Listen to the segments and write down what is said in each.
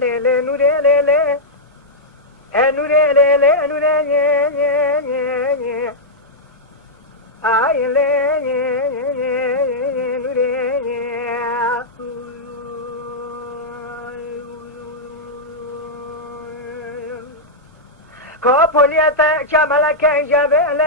ليلي نوري ليلي نوري ليلي نوري آي ليلي نوري كوبوليتا كملك جبل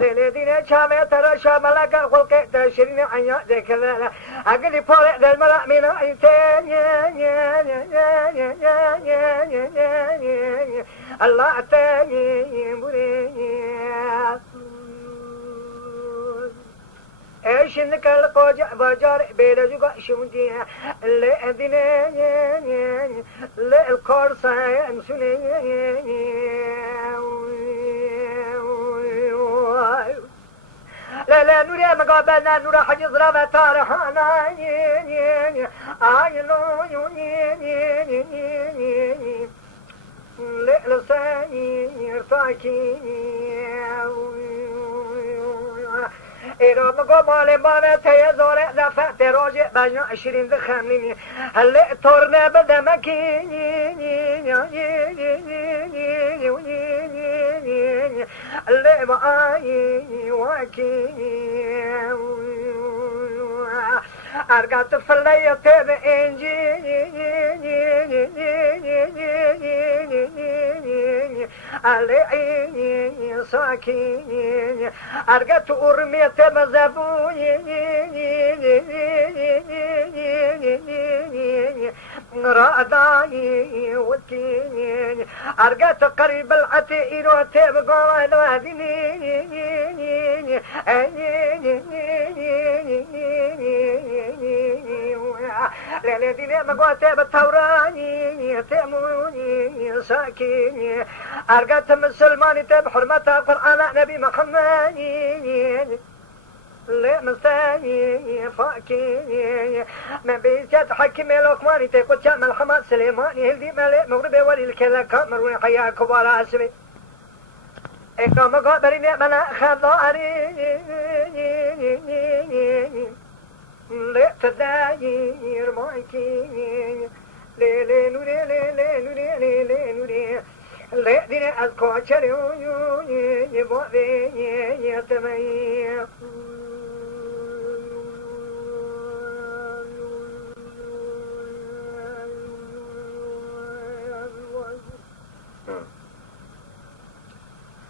للذين شاموا ترى شاملك خلق تشرين عيا ذكرنا أقل فورق المرأة من عيتين الله تاني مريض ايش انك القوجع بجار بيرجوك شمدي اللي ادينا اللي الكورسا انسوني لا لا نوري مقابلنا نورا حج ضربة طارحانا لساني ارتاكي إيرو مقو مالي مانا تيزوري دفعت روجي بجنا 20 دخميني هلي تورنا بدمكي اللي معاي واكي أرقات فلي تبع إنجي علي ساكين أرقات أرمي تبع زبوني راداي وكين أرقات قريب العتير تبقى الوادني للذين مقوات بتوراني تأموني ساكين أرقات مسلماني تب حرمة قرآن نبي محمد لا مستاني فاكي من بيجات حكي لقماني تقول شامل حماد سليماني هلدي ملك مغربي ولي الكلا كامر وحيا كبار اسمي إكرام قابرين منا خضاري لا تداير مايكي ليلي نوري ليلي نوري ليلي نوري لا دين أذكر شريو يبغي يتمي